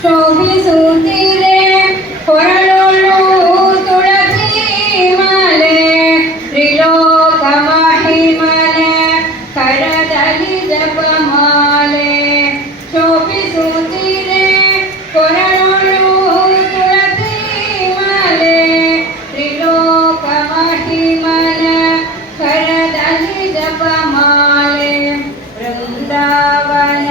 ಶೋಭಿಸುತ್ತಿದೆ ಹೊರಳೋಳು ತುಳಸಿ ಮಾಲೆ ತ್ರಿಲೋಕ ಮಹಿಮಲೆ ಕರದಲ್ಲಿ ಜಪಮಾಲೆ ಶೋಭಿಸುತ್ತಿದೆ ಹೊರಳೋಳು ತುಳಸಿ ಮಾಲೆ ತ್ರಿಲೋಕ ಮಹಿಮಲೆ ಕರದಲ್ಲಿ ಜಪಮಾಲೆ ವೃಂದಾವನದಿಂದ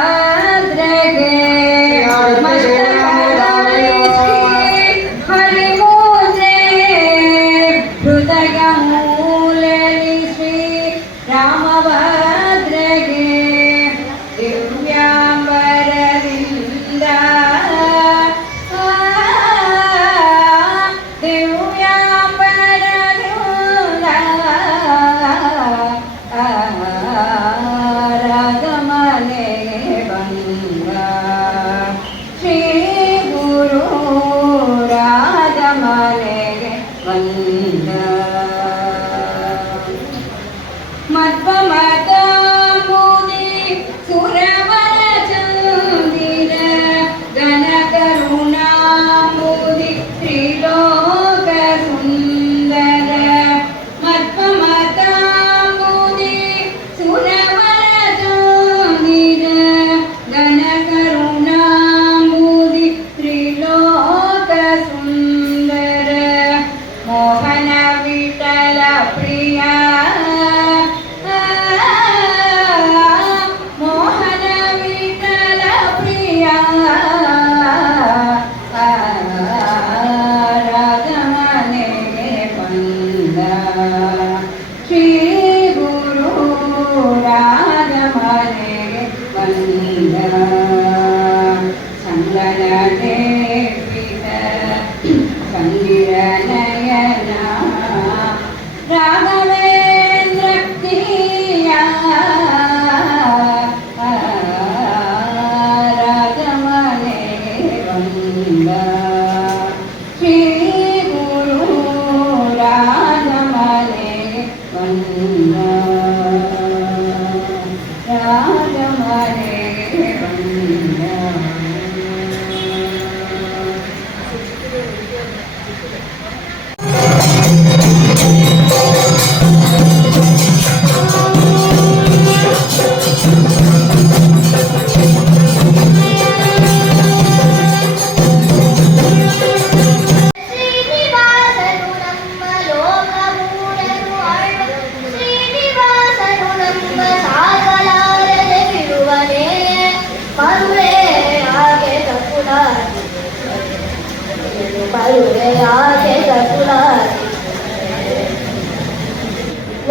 ರಾಮಭದ್ರಗೆ ಹರಿಮೂದ್ರೆ ಹೃದಯ ಮೂಲಲಿ ಶ್ರೀ ರಾಮಭದ್ರಗೆ ದಿವ್ಯಾಂಬರದಿಂದ ಮಧ್ವಮತಾಂಬುದಿ ಸುರವರ ಚಂದಿರ ಘನ ಕರುಣಾಂಬುದಿ ತ್ರಿಲೋಕ ಸುಂದರ ಮಧ್ವಮತಾಂಬುದಿ ಸುರವರ ಚಂದಿರ ಘನ ಕರುಣಾಂಬುದಿ ತ್ರಿಲೋಕ ಸುಂದರ ಮೋಹನ ವಿಠಲ ಪ್ರಿಯ ಮೋಹನ ವಿಠಲ ಪ್ರಿಯ ರಾಜಮನೆಗೆ ಬಂದ ಶ್ರೀ ಗುರು ರಾಜಮನೆಗೆ ಬಂದ ಸಂಗನನೆ ಸಂಗಿರ ನಯನ ರಾಘವೇಂದ್ರ ಪ್ರಿಯ ರಾಜಮನೆಗೆ ಬಂದ ಶ್ರೀ ಗುರು ರಾಜಮನೆಗೆ ಬಂದ ರಾಜಮನೆಗೆ ಬಂದ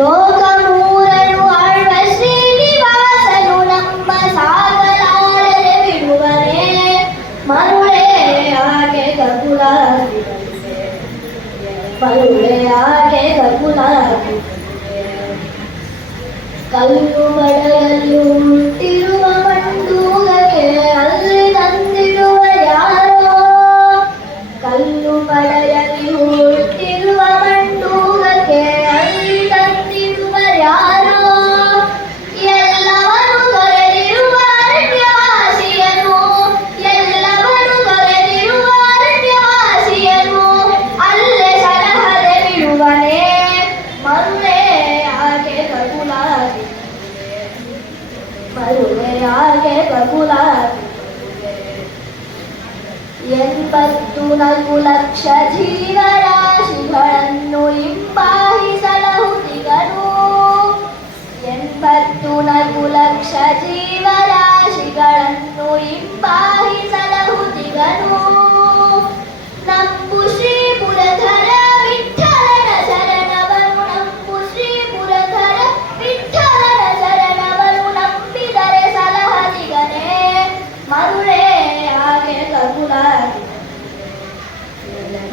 ಲೋಕಮೂರನು ಆಳ್ವ ಶ್ರೀನಿವಾಸನು ನಮ್ಮ ಸಾಗಲಾರದೆ ಬಿಡುವನೆ ಮರುಳೆ ಆಗೆ ಗಗುಲಾಗಿ ಮರುಳೆ ಆಗೆ ಗಗುಲಾಗಿ ಕಲ್ಲು ಬಡಲಲ್ಲಿ ಹುಟ್ಟಿರುವ ಮಂಡೂಗಕ್ಕೆ ಅಲ್ಲಿ ತಂದಿಡುವ ಯಾರೋ ಕಲ್ಲು ಬಡಲಲ್ಲಿ ಹುಟ್ಟಿರುವ ಮಂಡೂಗಕ್ಕೆ ಅಲ್ಲಿ ತಂದಿಡುವ ಯಾರೋ ಎಲ್ಲವನು ತೊರೆದಿರುವ ಅರಣ್ಯವಾಸಿಯನು ಎಲ್ಲವನು ತೊರೆದಿರುವ ಅರಣ್ಯವಾಸಿಯನು ಅಲ್ಲೇ ಸಲಹದೆ ಬಿಡುವನೆ ಮರುಳೆ ಆಗೆ ಗಗುಲಾಗಿ ಮರುಳೆ ಆಗೆ ಗಗುಲಾಗಿ 84 ಲಕ್ಷ ಜೀವರಾಶಿಗಳನ್ನು ಹಿಂಬಾಲಿಸಲಹುತಿಗನು 84 ಲಕ್ಷ ಜೀವರಾಶಿಗಳನ್ನು ಹಿಂಬಾಲಿಸಲಹುತಿಗನು ನಂಬು ಶ್ರೀ ಪುರಧರ ವಿಠಲ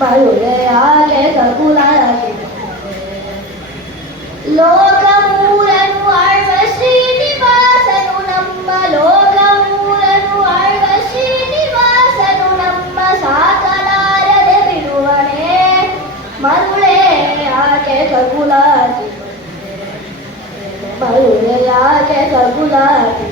ಮರುಳೆಯಾಗೆ ಕಗುಲಾಗಿ ಲೋಕಮೂಲನು ಆಳ್ವ ಶ್ರೀನಿವಾಸನು ನಮ್ಮ ಲೋಕಮೂಲನು ಆಳ್ವ ಶ್ರೀನಿವಾಸನು ನಮ್ಮ ಸಾಕಲಾರದೆ ಬಿಡುವನೆ ಮರುಳೆಯಾಗೆ ಕಗುಲಾಗಿ ಮರುಳೆಯಾಗೆ ಕಗುಲಾಗಿ